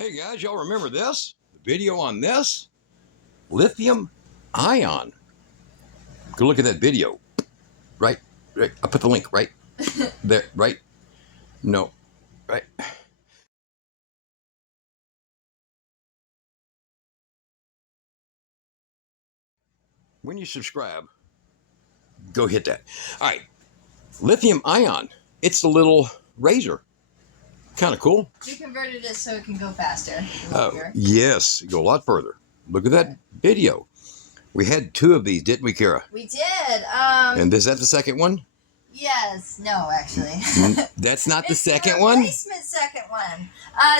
Hey guys, y'all remember this? The video on this? Lithium Ion. Go look at that video. Right. I put the link right there. Right. No. Right. When you subscribe, go hit that. All right. Lithium Ion. It's the little razor. Kind of cool. We converted it so it can go faster. Yes, go a lot further. Look at that video. We had two of these, didn't we, Kara? We did. And is that the second one? Yes. No, actually. That's not the second one? Replacement second one.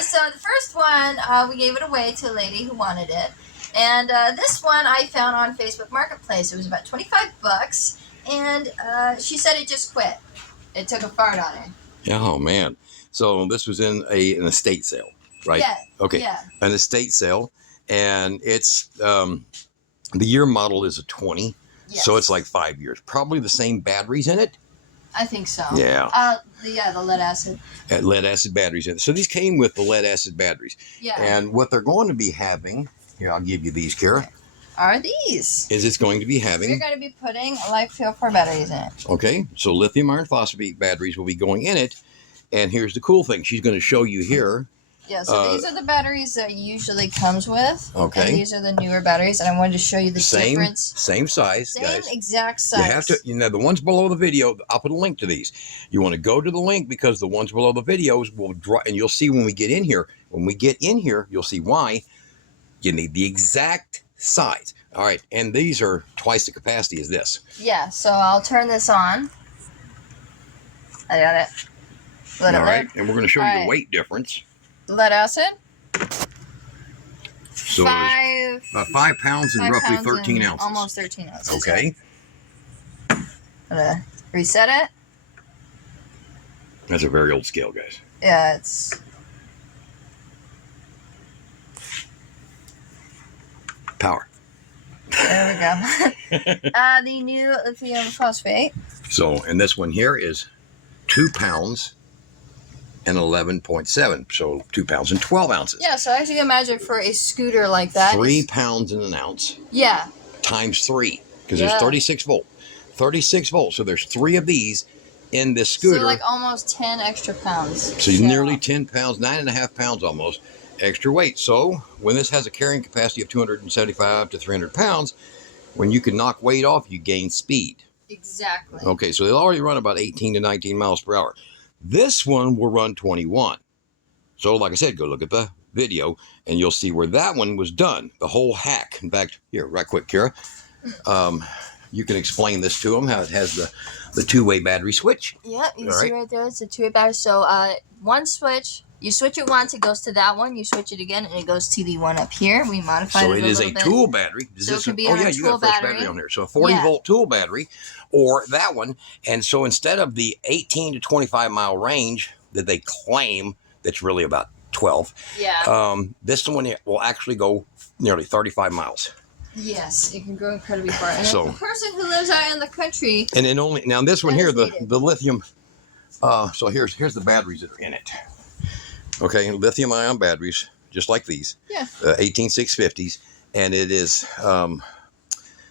So the first one, we gave it away to a lady who wanted it. And this one I found on Facebook Marketplace. It was about $25. And she said it just quit. It took a fart on her. Oh, man. So this was in an estate sale, right? Yeah. Okay. Yeah. An estate sale. And it's, the year model is a 20. Yes. So it's like 5 years. Probably the same batteries in it. I think so. Yeah. The lead acid. Lead acid batteries in it. So these came with the lead acid batteries. Yeah. And what they're going to be having, here, I'll give you these, Kara. Are these? Is it's going to be having. We're going to be putting LiFePO4 batteries in it. Okay. So lithium iron phosphate batteries will be going in it. And here's the cool thing. She's going to show you here. Yeah, so these are the batteries that usually comes with. Okay. And these are the newer batteries, and I wanted to show you the difference. Same size, Same guys. exact size. You have to, the ones below the video, I'll put a link to these. You want to go to the link because the ones below the videos will draw, and you'll see when we get in here. When we get in here, you'll see why you need the exact size. All right, and these are twice the capacity as this. Yeah, so I'll turn this on. I got it. All right, and we're going to show you the weight difference. Lead acid. So about 5 pounds and roughly 13 ounces. Almost 13 ounces. Okay. I'm gonna reset it. That's a very old scale, guys. Yeah, it's. Power. There we go. The new lithium phosphate. So, and this one here is 2 pounds and 11.7, so 2 pounds and 12 ounces. Yeah, so as you can imagine, for a scooter like that, 3 pounds in an ounce. Yeah. Times 3, because there's 36 volt. 36 volts. So there's 3 of these in this scooter. So like almost 10 extra pounds. So nearly 10 pounds, 9.5 pounds almost extra weight. So when this has a carrying capacity of 275 to 300 pounds, when you can knock weight off, you gain speed. Exactly. Okay, so they'll already run about 18 to 19 miles per hour. This one will run 21. So like I said, go look at the video and you'll see where that one was done. The whole hack. In fact, here, right quick, Kara. You can explain this to them, how it has the two-way battery switch. Yep, you see right there, it's a two-way battery. So one switch, you switch it once, it goes to that one. You switch it again, and it goes to the one up here. We modified it a little bit. So it is a tool battery. So it can be you got a fresh battery on there. So a 40-volt tool battery, or that one. And so instead of the 18 to 25-mile range that they claim, that's really about 12. Yeah. This one will actually go nearly 35 miles. Yes, it can go incredibly far. And so, the person who lives out in the country. And then only now this one here, the lithium. So here's the batteries that are in it. Okay, lithium ion batteries, just like these. Yeah. 18650s, and it is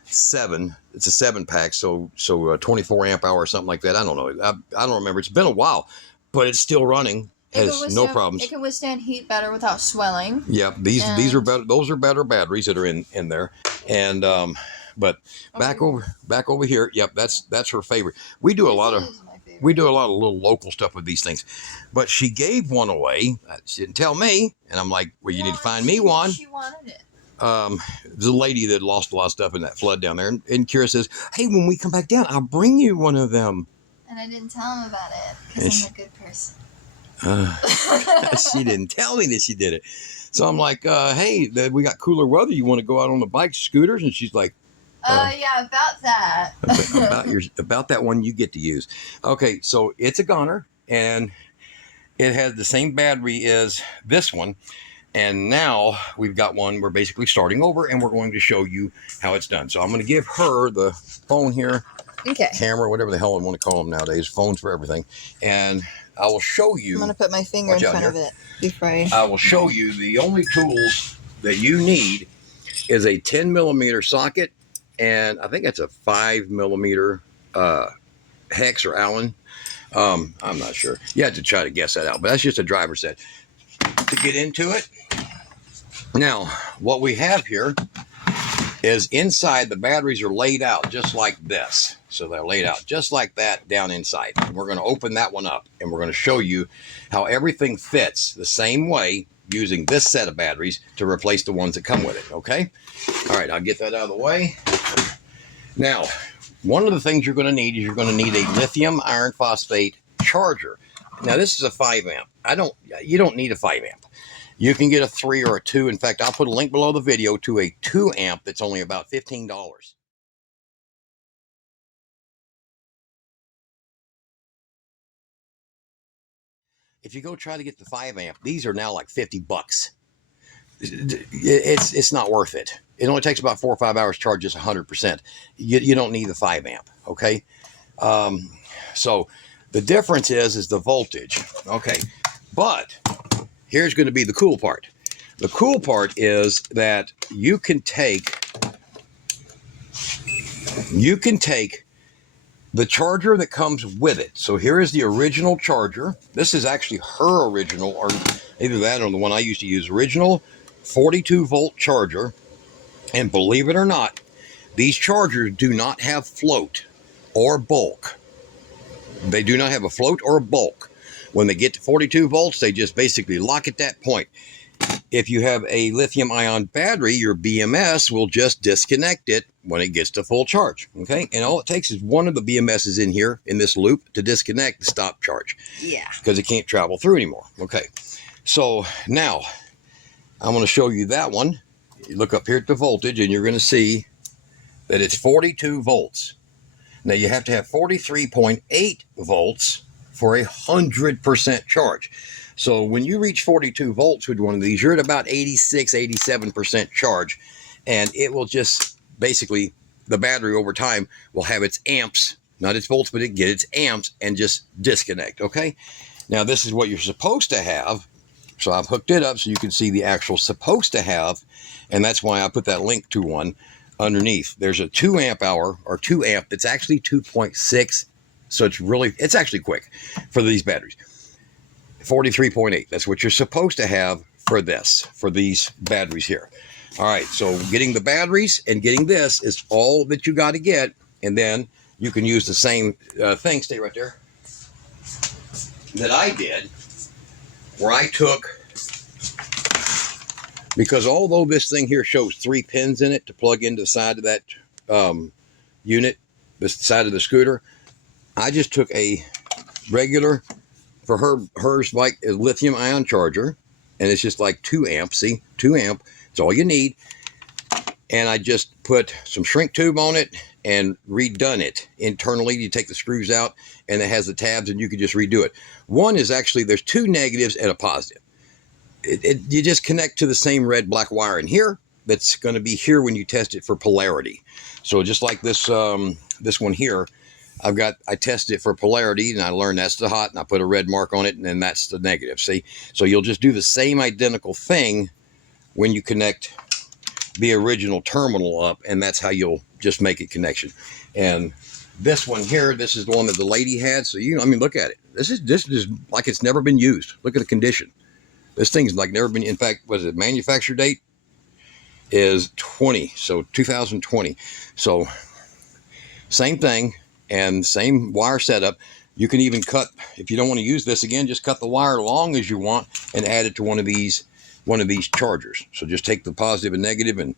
7. It's a 7-pack, so 24 amp hour or something like that. I don't know. I don't remember. It's been a while, but it's still running. Has no problems. It can withstand heat better without swelling. Yeah, these are better. Those are better batteries that are in there. And but back over here. Yep, that's her favorite. We do a lot of little local stuff with these things. But she gave one away. She didn't tell me, and I'm like, well, you need to find me one. She wanted it. There's a lady that lost a lot of stuff in that flood down there, and Kira says, hey, when we come back down, I'll bring you one of them. And I didn't tell him about it because I'm a good person. She didn't tell me that she did it. So I'm like, hey, we got cooler weather. You want to go out on the bike scooters? And she's like, yeah, about that. about that one you get to use. Okay, so it's a goner, and it has the same battery as this one. And now we've got one. We're basically starting over, and we're going to show you how it's done. So I'm going to give her the phone here. Okay. camera, whatever the hell I want to call them nowadays. Phones for everything. And I will show you. I'm going to put my finger in front of it before I will show you the only tools that you need is a 10 millimeter socket, and I think that's a 5 millimeter hex or Allen. I'm not sure. You have to try to guess that out, but that's just a driver set. To get into it, now what we have here is inside the batteries are laid out just like this. So they're laid out just like that down inside. And we're going to open that one up, and we're going to show you how everything fits the same way using this set of batteries to replace the ones that come with it. Okay. All right. I'll get that out of the way. Now, one of the things you're going to need is you're going to need a lithium iron phosphate charger. Now, this is a 5 amp. You don't need a 5 amp. You can get a 3 or a 2. In fact, I'll put a link below the video to a 2 amp that's only about $15. If you go try to get the 5 amp, these are now like $50. It's not worth it. It only takes about 4 or 5 hours to charge just 100%. You don't need the 5 amp, okay? So the difference is the voltage, okay? But here's going to be the cool part. The cool part is that you can take the charger that comes with it. So here is the original charger. This is actually her original, or either that or the one I used to use, original 42 volt charger. And believe it or not, these chargers do not have float or bulk. They do not have a float or a bulk. When they get to 42 volts, they just basically lock at that point. If you have a lithium ion battery, your BMS will just disconnect it when it gets to full charge. Okay. And all it takes is one of the BMSs in here in this loop to disconnect the stop charge. Yeah. Because it can't travel through anymore. Okay. So now I'm going to show you that one. You look up here at the voltage and you're going to see that it's 42 volts. Now you have to have 43.8 volts for 100% charge. So when you reach 42 volts with one of these, you're at about 86, 87% charge. And it will just basically, the battery over time will have its amps, not its volts, but it get its amps and just disconnect. Okay. Now this is what you're supposed to have. So I've hooked it up so you can see the actual supposed to have. And that's why I put that link to one underneath. There's a 2 amp hour or 2 amp. It's actually 2.6. So it's actually quick for these batteries. 43.8. That's what you're supposed to have for these batteries here. All right. So getting the batteries and getting this is all that you got to get. And then you can use the same thing. Stay right there. That I did, where I took, because although this thing here shows 3 pins in it to plug into the side of that unit, the side of the scooter, I just took a regular, for hers like a lithium ion charger, and it's just like 2 amps. See, 2 amp, it's all you need. And I just put some shrink tube on it and redone it internally. You take the screws out and it has the tabs and you can just redo it. One is actually, there's 2 negatives and a positive. You just connect to the same red black wire in here that's going to be here when you test it for polarity. So just like this this one here, I tested it for polarity and I learned that's the hot, and I put a red mark on it, and then that's the negative. See, so you'll just do the same identical thing when you connect the original terminal up, and that's how you'll just make a connection. And this one here, this is the one that the lady had. So look at it. This is like it's never been used. Look at the condition. This thing's like never been. In fact, was it manufacture date is 2020. So same thing and same wire setup. You can even cut, if you don't want to use this again, just cut the wire long as you want and add it to one of these chargers. So just take the positive and negative and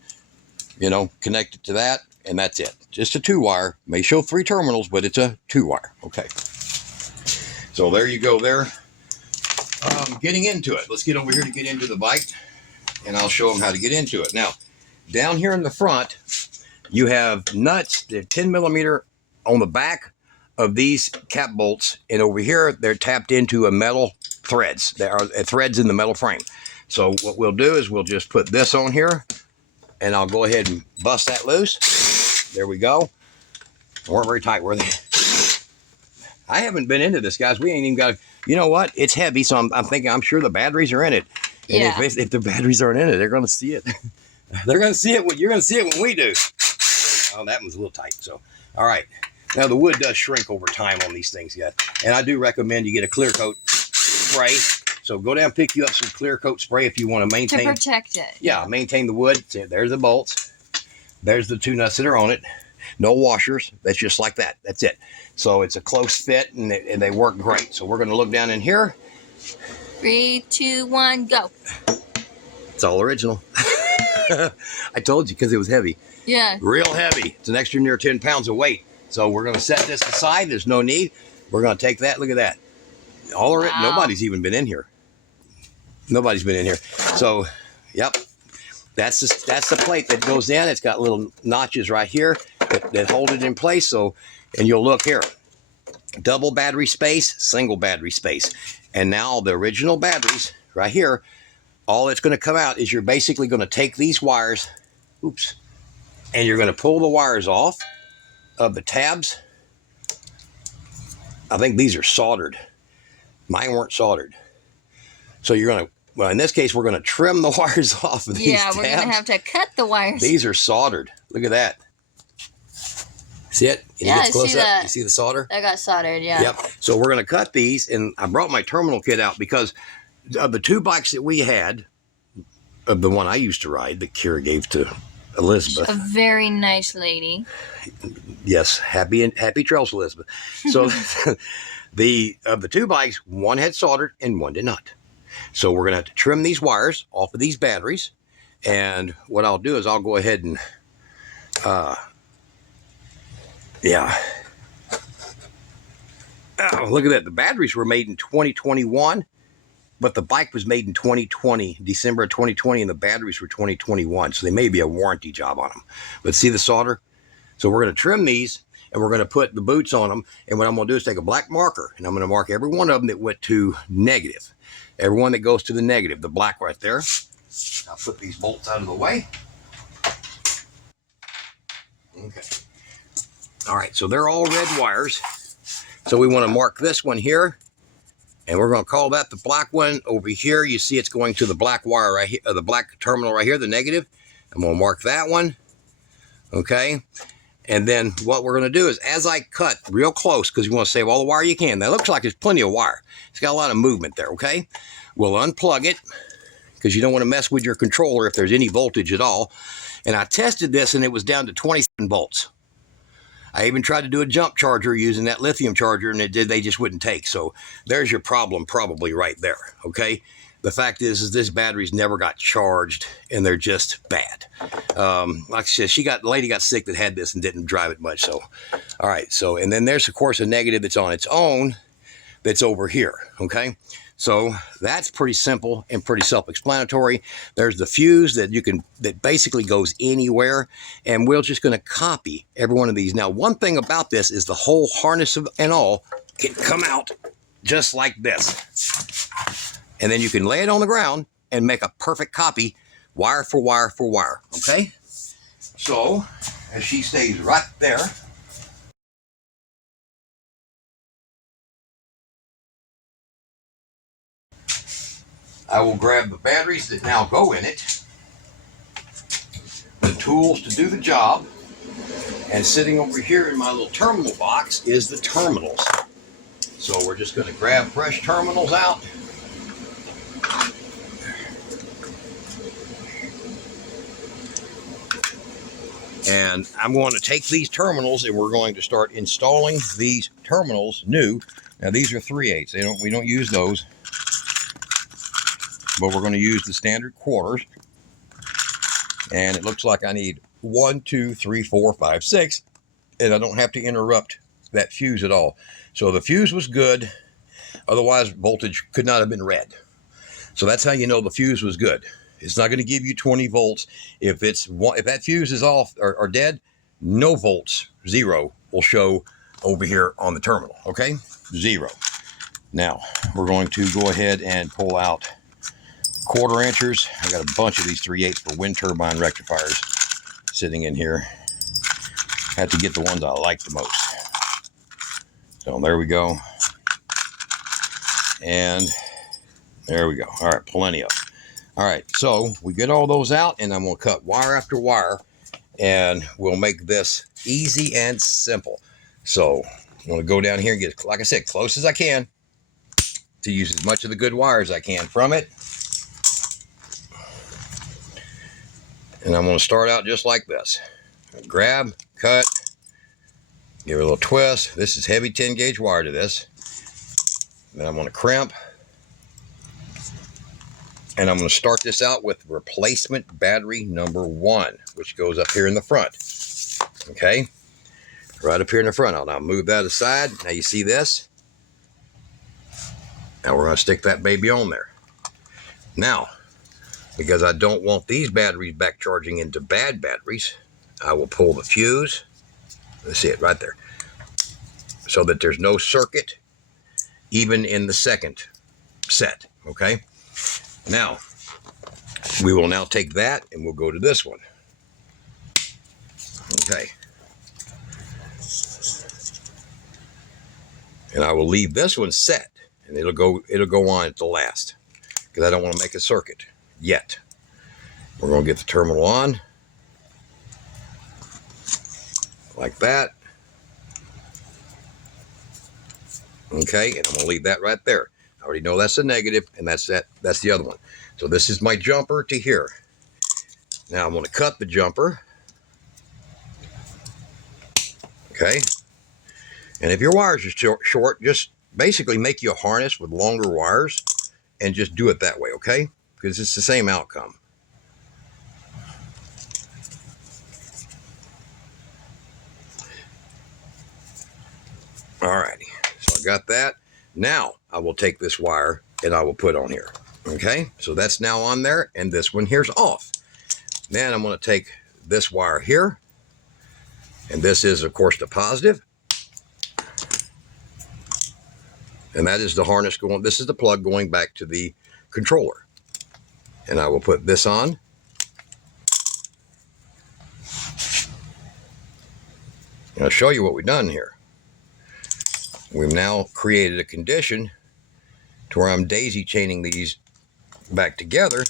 connect it to that, and that's it. Just a 2-wire. May show 3 terminals, but it's a 2-wire. Okay. So there you go there. Getting into it. Let's get over here to get into the bike, and I'll show them how to get into it. Now, down here in the front, you have nuts. They're 10 millimeter on the back of these cap bolts, and over here, they're tapped into a metal threads. There are threads in the metal frame. So what we'll do is we'll just put this on here, and I'll go ahead and bust that loose. There we go. weren't very tight, were they? I haven't been into this, guys. We ain't even got. You know what? It's heavy, so I'm thinking. I'm sure the batteries are in it. And Yeah. if the batteries aren't in it, they're going to see it. They're going to see it. You're going to see it when we do. Oh, that one's a little tight. So, all right. Now the wood does shrink over time on these things, guys. And I do recommend you get a clear coat spray. So go down and pick you up some clear coat spray if you want to maintain. To protect it. Yeah, maintain the wood. There's the bolts. There's the 2 nuts that are on it. No washers. That's just like that. That's it. So it's a close fit, and they work great. So we're going to look down in here. 3, 2, 1, go. It's all original. I told you because it was heavy. Yeah. Real heavy. It's an extra near 10 pounds of weight. So we're going to set this aside. There's no need. We're going to take that. Look at that. All of it. Wow. Nobody's even been in here. Nobody's been in here. So, yep. That's the plate that goes in. It's got little notches right here that hold it in place. So, and you'll look here. Double battery space, single battery space. And now the original batteries right here, all that's going to come out is you're basically going to take these wires, oops, and you're going to pull the wires off of the tabs. I think these are soldered. Mine weren't soldered. So you're going to, well, in this case, we're going to trim the wires off of these tabs. Yeah, we're going to have to cut the wires. These are soldered. Look at that. See it? Yeah, I see that. You see the solder? That got soldered, yeah. Yep. So we're going to cut these, and I brought my terminal kit out because of the 2 bikes that we had, of the one I used to ride that Kira gave to Elizabeth. A very nice lady. Yes, happy trails, Elizabeth. So the 2 bikes, one had soldered and one did not. So we're going to have to trim these wires off of these batteries, and what I'll do is I'll go ahead and yeah. Oh, look at that. The batteries were made in 2021, but the bike was made in 2020, December of 2020, and the batteries were 2021. So they may be a warranty job on them. But see the solder? So we're going to trim these, and we're going to put the boots on them. And what I'm going to do is take a black marker, and I'm going to mark every one of them that went to negative. Every one that goes to the negative, the black right there. I'll put these bolts out of the way. Okay. All right, so they're all red wires. So we want to mark this one here, and we're going to call that the black one. Over here, you see it's going to the black wire right here, the black terminal right here, the negative. I'm going to mark that one, okay? And then what we're going to do is, as I cut real close, because you want to save all the wire you can. That looks like there's plenty of wire. It's got a lot of movement there, okay? We'll unplug it, because you don't want to mess with your controller if there's any voltage at all. And I tested this, and it was down to 27 volts. I even tried to do a jump charger using that lithium charger, and they just wouldn't take. So there's your problem probably right there, okay? The fact is this battery's never got charged, and they're just bad. Like I said, the lady got sick that had this and didn't drive it much. So, all right. So, and then there's, of course, a negative that's on its own that's over here, okay? So that's pretty simple and pretty self-explanatory. There's the fuse that basically goes anywhere, and we're just going to copy every one of these. Now, one thing about this is the whole harness and all can come out just like this. And then you can lay it on the ground and make a perfect copy, wire for wire for wire, okay? So, as she stays right there, I will grab the batteries that now go in it, the tools to do the job, and sitting over here in my little terminal box is the terminals. So we're just going to grab fresh terminals out. And I'm going to take these terminals, and we're going to start installing these terminals new. Now these are 3/8. We don't use those. But we're going to use the standard quarters, and it looks like I need 1, 2, 3, 4, 5, 6, and I don't have to interrupt that fuse at all. So the fuse was good, otherwise voltage could not have been read. So that's how you know the fuse was good. It's not going to give you 20 volts. If that fuse is off or dead, no volts, 0, will show over here on the terminal, okay? 0. Now, we're going to go ahead and pull out 1/4 inchers. I got a bunch of these 3/8 for wind turbine rectifiers sitting in here. have to get the ones I like the most. So there we go. And there we go. All right, plenty of them. All right, so we get all those out, and I'm going to cut wire after wire, and we'll make this easy and simple. So I'm going to go down here and get, like I said, close as I can to use as much of the good wire as I can from it. And I'm going to start out just like this. Grab, cut, give it a little twist. This is heavy 10 gauge wire to this. Then I'm going to crimp. And I'm going to start this out with replacement battery number 1, which goes up here in the front. Okay, right up here in the front. I'll now move that aside. Now you see this? Now we're going to stick that baby on there. Now, because I don't want these batteries back charging into bad batteries, I will pull the fuse. Let's see it right there. So that there's no circuit, even in the second set. Okay. Now, we will now take that and we'll go to this one. Okay. And I will leave this one set, and it'll go on at the last, because I don't want to make a circuit yet. We're going to get the terminal on like that. Okay, and I'm going to leave that right there. I already know that's the negative, and that's the other one. So this is my jumper to here. Now I'm going to cut the jumper. Okay. And if your wires are short, just basically make you a harness with longer wires and just do it that way, okay? Because it's the same outcome. Alrighty, so I got that. Now I will take this wire and I will put on here. Okay, so that's now on there, and this one here's off. Then I'm going to take this wire here, and this is of course the positive, and that is the harness going, this is the plug going back to the controller. And I will put this on. And I'll show you what we've done here. We've now created a condition to where I'm daisy chaining these back together,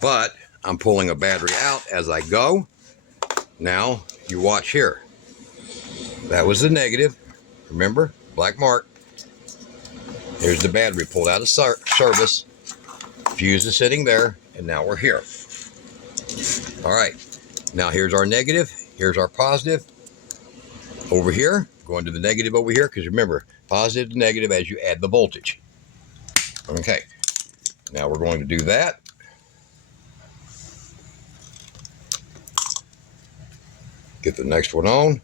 but I'm pulling a battery out as I go. Now you watch here. That was the negative. Remember, black mark. Here's the battery pulled out of service. Fuse is sitting there, and now we're here. All right, now here's our negative. Here's our positive. Over here, going to the negative over here, because remember, positive to negative as you add the voltage. Okay, now we're going to do that. Get the next one on.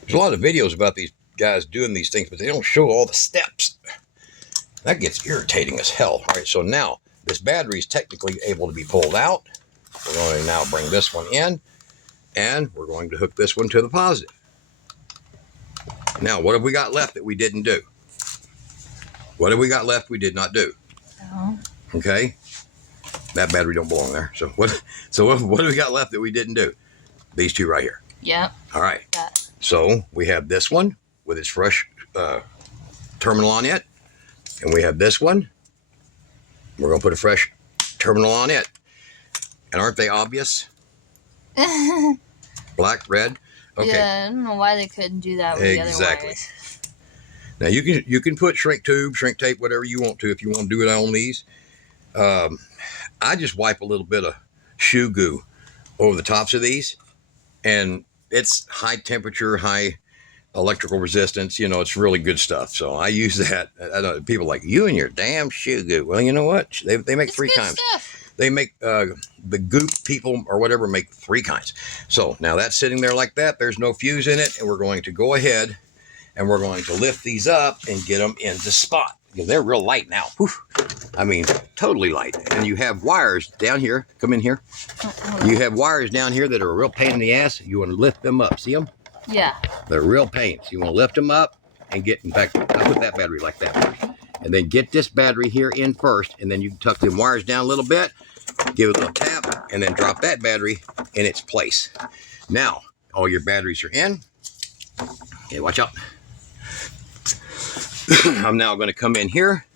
There's a lot of videos about these guys doing these things, but they don't show all the steps. That gets irritating as hell. All right, so now this battery is technically able to be pulled out. We're going to now bring this one in, and we're going to hook this one to the positive. Now, what have we got left that we didn't do? What have we got left we did not do? Oh. Okay, that battery don't belong there. So what have we got left that we didn't do? These two right here. Yep. All right. So we have this one with its fresh terminal on it, and we have this one. We're going to put a fresh terminal on it. And aren't they obvious? Black, red. Okay. Yeah, I don't know why they couldn't do that with the other wires. Now you can put shrink tube, shrink tape, whatever you want to if you want to do it on these. I just wipe a little bit of shoe goo over the tops of these, and it's high temperature, high electrical resistance. You know, it's really good stuff. So I use that. I know people are like, you and your damn shoe goo. Well, you know what? They make three kinds. They make the goop people or whatever make three kinds. So now that's sitting there like that. There's no fuse in it, and we're going to go ahead and we're going to lift these up and get them into spot. Because they're real light now. Whew. I mean, totally light. And you have wires down here. Come in here. You have wires down here that are a real pain in the ass. You want to lift them up. See them? Yeah. They're real pains. You want to lift them up and get, in fact, I put that battery like that. And then get this battery here in first. And then you can tuck them wires down a little bit. Give it a little tap. and then drop that battery in its place. Now, all your batteries are in. Okay, watch out. I'm now going to come in here.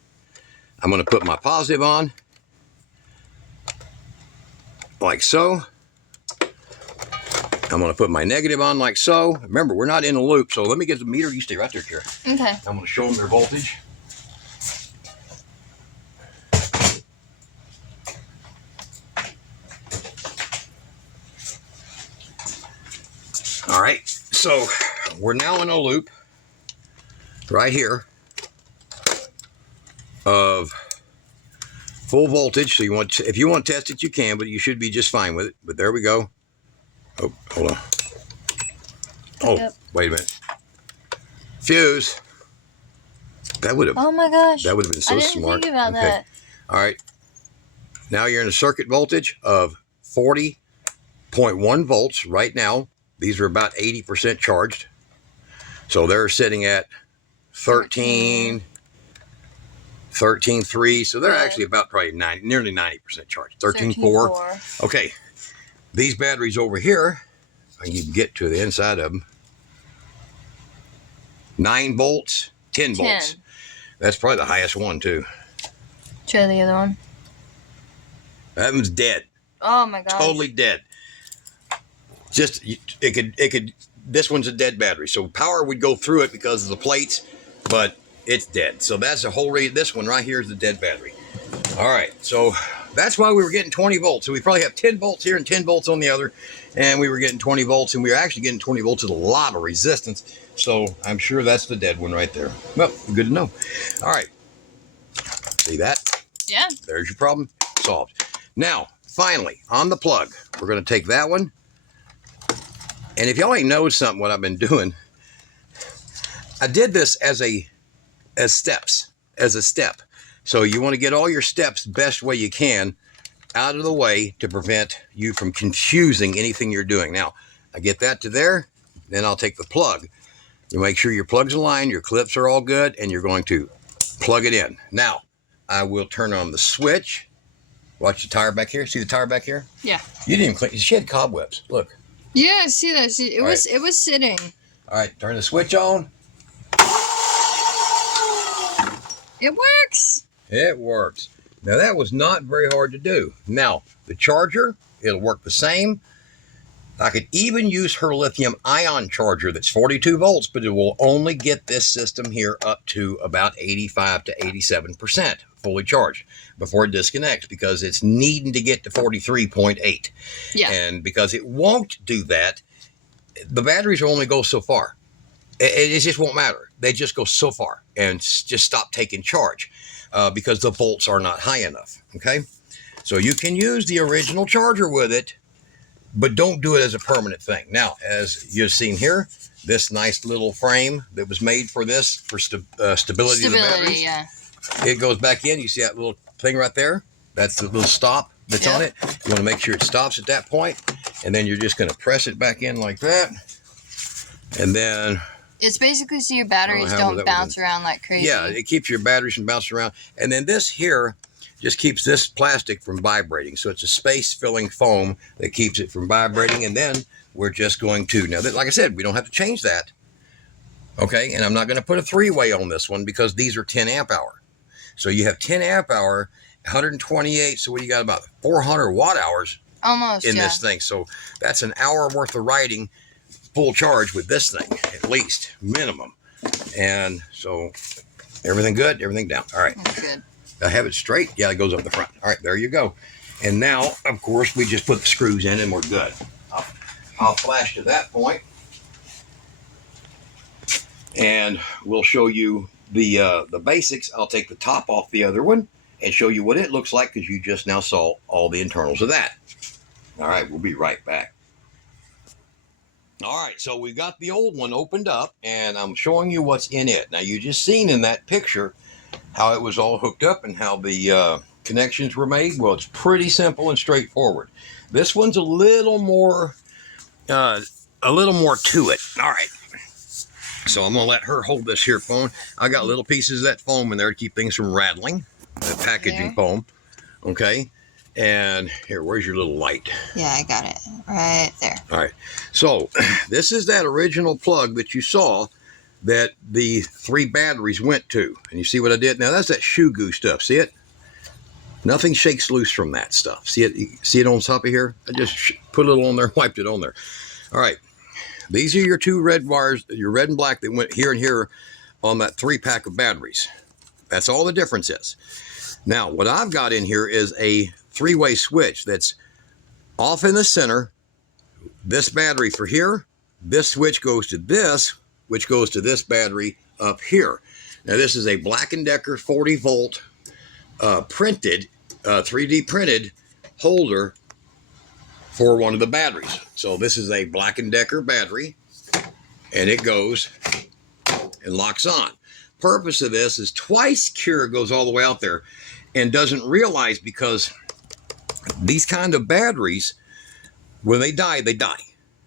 I'm going to put my positive on, like so. I'm going to put my negative on like so. Remember, we're not in a loop, so let me get the meter. You stay right there, Kara. Okay. I'm going to show them their voltage. All right, so we're now in a loop right here of full voltage. So if you want to test it, you can, but you should be just fine with it. But there we go. Oh, hold on. Oh, yep. Wait a minute. Fuse. That would have. Oh my gosh. That would have been so smart. I didn't think about that. All right. Now you're in a circuit voltage of 40.1 volts right now. These are about 80% charged. So they're sitting at 13.3. So they're actually about probably nearly 90% charged. 13.4. Okay. These batteries over here, I can even get to the inside of them. 9 volts, 10 volts. That's probably the highest one too. Show the other one. That one's dead. Oh my gosh. Totally dead. Just it could. This one's a dead battery, so power would go through it because of the plates, but it's dead. So that's the whole reason. This one right here is the dead battery. All right, so that's why we were getting 20 volts. So we probably have 10 volts here and 10 volts on the other, and we were getting 20 volts, and we were actually getting 20 volts with a lot of resistance. So I'm sure that's the dead one right there. Well, good to know. All right, see that? Yeah. There's your problem solved. Now, finally, on the plug, we're going to take that one. And if y'all ain't know something, what I've been doing, I did this as a step. So you want to get all your steps the best way you can out of the way to prevent you from confusing anything you're doing. Now, I get that to there, then I'll take the plug. You make sure your plug's aligned, your clips are all good, and you're going to plug it in. Now, I will turn on the switch. Watch the tire back here. See the tire back here? Yeah. You didn't even clean. She had cobwebs. Look. Yeah, I see that. It was sitting. All right, turn the switch on. It works. It works. Now, that was not very hard to do. Now, the charger, it'll work the same. I could even use her lithium ion charger that's 42 volts, but it will only get this system here up to about 85 to 87% fully charged before it disconnects, because it's needing to get to 43.8. Yeah. And because it won't do that, the batteries will only go so far. It just won't matter. They just go so far and just stop taking charge because the volts are not high enough. Okay. So you can use the original charger with it, but don't do it as a permanent thing. Now, as you've seen here, this nice little frame that was made for this, for stability of the batteries. Yeah. It goes back in. You see that little thing right there? That's the little stop that's on it. You want to make sure it stops at that point, and then you're just going to press it back in like that. And then it's basically so your batteries don't bounce around like crazy. Yeah, it keeps your batteries from bouncing around. And then this here just keeps this plastic from vibrating. So it's a space-filling foam that keeps it from vibrating. And then we're just going to, now, like I said, we don't have to change that. Okay, and I'm not going to put a 3-way on this one because these are 10 amp hour. So you have 10 amp hour, 128. So what do you got, about 400 watt hours almost in this thing? So that's an hour worth of riding full charge with this thing, at least minimum. And so everything good, everything down. All right. That's good. I have it straight. Yeah, it goes up the front. All right, there you go. And now, of course, we just put the screws in and we're good. I'll flash to that point, and we'll show you the basics. I'll take the top off the other one and show you what it looks like, because you just now saw all the internals of that. All right, we'll be right back. All right, so we got the old one opened up, and I'm showing you what's in it. Now, you just seen in that picture how it was all hooked up and how the connections were made. Well, it's pretty simple and straightforward. This one's a little more to it. All right. So I'm going to let her hold this here phone. I got little pieces of that foam in there to keep things from rattling. The packaging foam. Okay. And here, where's your little light? Yeah, I got it right there. All right. So this is that original plug that you saw that the 3 batteries went to. And you see what I did? Now that's that shoe goo stuff. See it? Nothing shakes loose from that stuff. See it? See it on top of here? I just put a little on there, wiped it on there. All right. These are your 2 red wires, your red and black that went here and here on that 3-pack of batteries. That's all the difference is. Now, what I've got in here is a 3-way switch that's off in the center. This battery for here. This switch goes to this, which goes to this battery up here. Now, this is a Black & Decker 40-volt printed, 3D printed holder for one of the batteries. So this is a Black & Decker battery, and it goes and locks on. Purpose of this is twice Cure goes all the way out there and doesn't realize, because these kind of batteries, when they die, they die.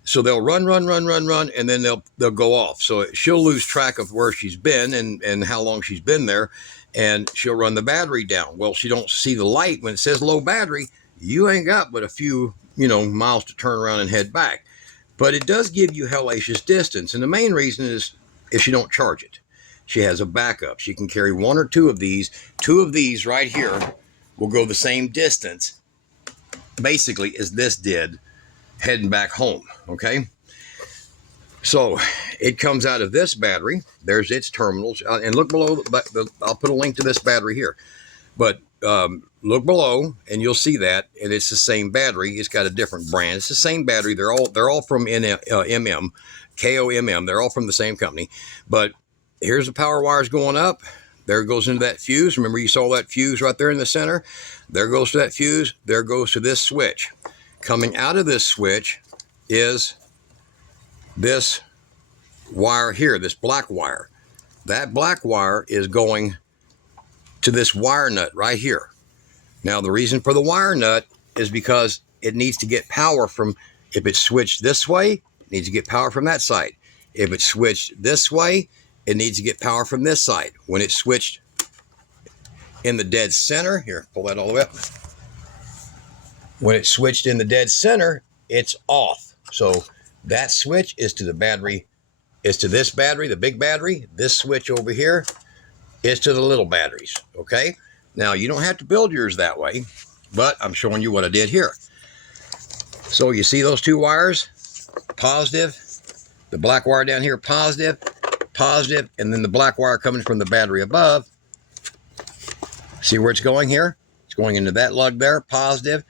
So they'll run, and then they'll go off. So she'll lose track of where she's been and how long she's been there, and she'll run the battery down. Well, she don't see the light when it says low battery. You ain't got but a few, miles to turn around and head back. But it does give you hellacious distance, and the main reason is if she don't charge it. She has a backup. She can carry 1 or 2 of these. 2 of these right here will go the same distance, basically, as this did heading back home, okay? So it comes out of this battery. There's its terminals. And look below, I'll put a link to this battery here. But look below, and you'll see that, and it's the same battery. It's got a different brand. It's the same battery. They're all from KOMM. They're all from the same company. But here's the power wires going up. There it goes into that fuse. Remember, you saw that fuse right there in the center? There goes to that fuse. There goes to this switch. Coming out of this switch is this wire here, this black wire. That black wire is going to this wire nut right here. Now, the reason for the wire nut is because it needs to get power from, if it's switched this way, it needs to get power from that side. If it's switched this way, it needs to get power from this side. When it's switched in the dead center, here, pull that all the way up. When it's switched in the dead center, it's off. So that switch is to the battery, is to this battery, the big battery. This switch over here is to the little batteries, okay? Now, you don't have to build yours that way, but I'm showing you what I did here. So you see those 2 wires, positive, the black wire down here, positive, and then the black wire coming from the battery above. See where it's going here? It's going into that lug there, positive,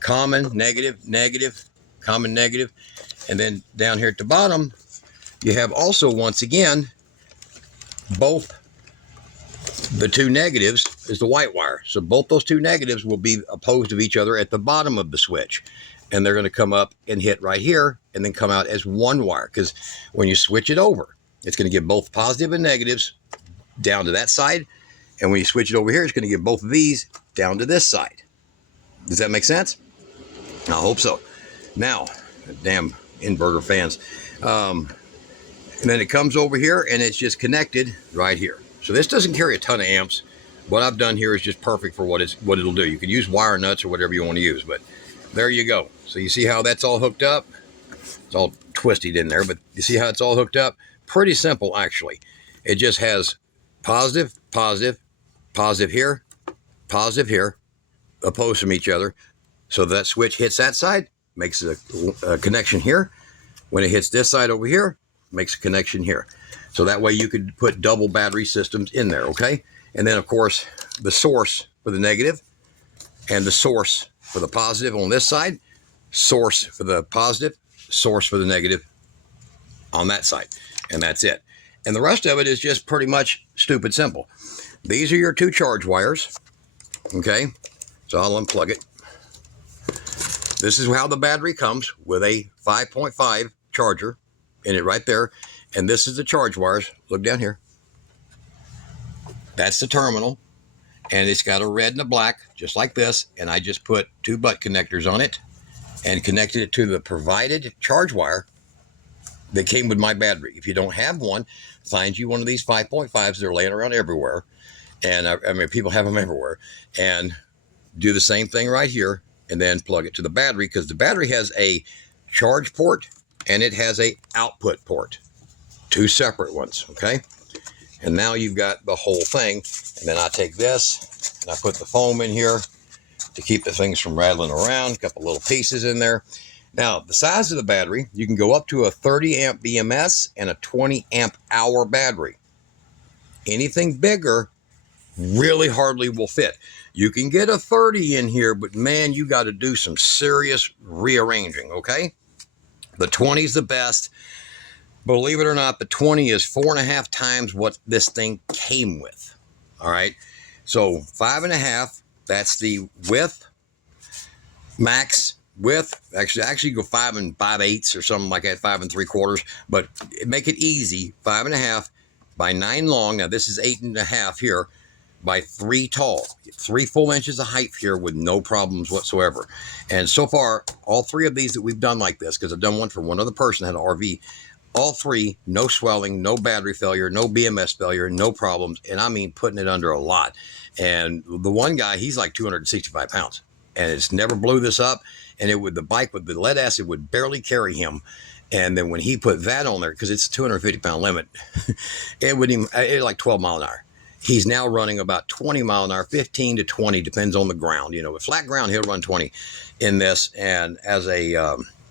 common, negative, negative, common, negative. And then down here at the bottom, you have also, once again, both the 2 negatives is the white wire. So both those 2 negatives will be opposed of each other at the bottom of the switch. And they're going to come up and hit right here and then come out as 1 wire. Because when you switch it over, it's going to give both positive and negatives down to that side. And when you switch it over here, it's going to give both of these down to this side. Does that make sense? I hope so. Now, damn inverter fans. And then it comes over here and it's just connected right here. So this doesn't carry a ton of amps. What I've done here is just perfect for what it'll do. You can use wire nuts or whatever you want to use, but there you go. So you see how that's all hooked up? It's all twisted in there, but you see how it's all hooked up? Pretty simple, actually. It just has positive, positive, positive here, opposed from each other. So that switch hits that side, makes a connection here. When it hits this side over here, makes a connection here. So that way you could put double battery systems in there, okay? And then, of course, the source for the negative and the source for the positive on this side, source for the positive, source for the negative on that side. And that's it. And the rest of it is just pretty much stupid simple. These are your 2 charge wires, okay? So I'll unplug it. This is how the battery comes, with a 5.5 charger in it right there. And this is the charge wires. Look down here. That's the terminal. And it's got a red and a black, just like this. And I just put 2 butt connectors on it and connected it to the provided charge wire that came with my battery. If you don't have one, find you one of these 5.5s. They're laying around everywhere. And I mean, people have them everywhere. And Do the same thing right here and then plug it to the battery, because the battery has a charge port and it has a output port. Two separate ones, okay? And now you've got the whole thing. And then I take this and I put the foam in here to keep the things from rattling around. A couple little pieces in there. Now, the size of the battery, you can go up to a 30 amp BMS and a 20 amp hour battery. Anything bigger really hardly will fit. You can get a 30 in here, but man, you got to do some serious rearranging, okay? The 20 is the best. Believe it or not, the 20 is 4.5 times what this thing came with. All right. So 5.5, that's the width, max width. Actually go 5 5/8 or something like that, 5 3/4. But make it easy. 5.5 by 9 long. Now this is 8.5 here by 3 tall. 3 full inches of height here with no problems whatsoever. And so far, all 3 of these that we've done like this, because I've done one for one other person that had an RV. All 3, no swelling, no battery failure, no BMS failure, no problems. And I mean, putting it under a lot. And the one guy, he's like 265 pounds and it's never blew this up. And the bike with the lead acid would barely carry him. And then when he put that on there, because it's a 250 pound limit, it was like 12 mile an hour. He's now running about 20 mile an hour, 15 to 20, depends on the ground. You know, with flat ground, he'll run 20 in this. And as a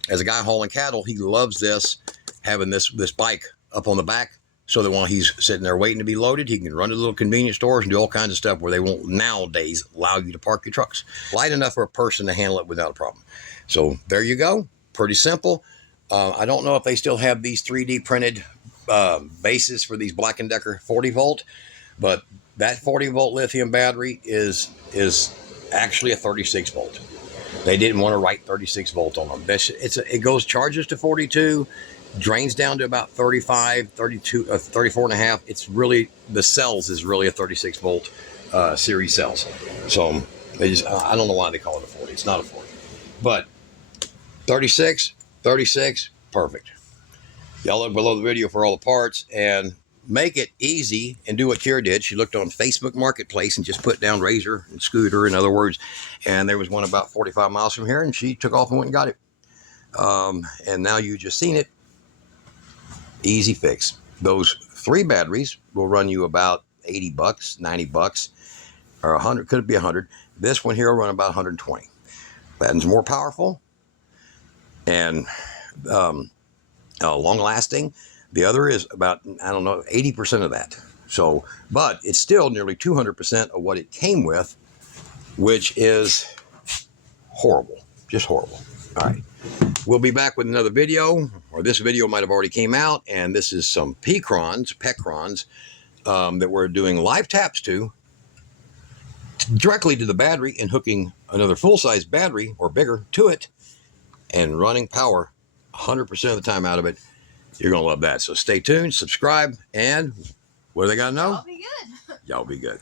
guy hauling cattle, he loves this, having this bike up on the back, so that while he's sitting there waiting to be loaded, he can run to little convenience stores and do all kinds of stuff where they won't nowadays allow you to park your trucks. Light enough for a person to handle it without a problem. So there you go. Pretty simple. I don't know if they still have these 3D printed bases for these Black & Decker 40 volt, but that 40 volt lithium battery is actually a 36 volt. They didn't want to write 36 volt on them. It goes charges to 42, drains down to about 35, 32, 34.5. It's really, the cells is really a 36 volt series cells. So they just, I don't know why they call it a 40. It's not a 40. But 36, perfect. Y'all look below the video for all the parts and make it easy and do what Kira did. She looked on Facebook Marketplace and just put down razor and scooter, in other words. And there was one about 45 miles from here and she took off and went and got it. And now you just seen it. Easy fix. Those 3 batteries will run you about 80 bucks, 90 bucks, or 100, could it be 100? This one here will run about 120. That one's more powerful and long lasting. The other is about, I don't know, 80% of that. So, but it's still nearly 200% of what it came with, which is horrible, just horrible. All right. We'll be back with another video, or this video might have already came out, and this is some pecrons that we're doing live taps to directly to the battery and hooking another full-size battery or bigger to it and running power 100% of the time out of it. You're going to love that. So stay tuned, subscribe, and what do they got to know? I'll be good. Y'all be good.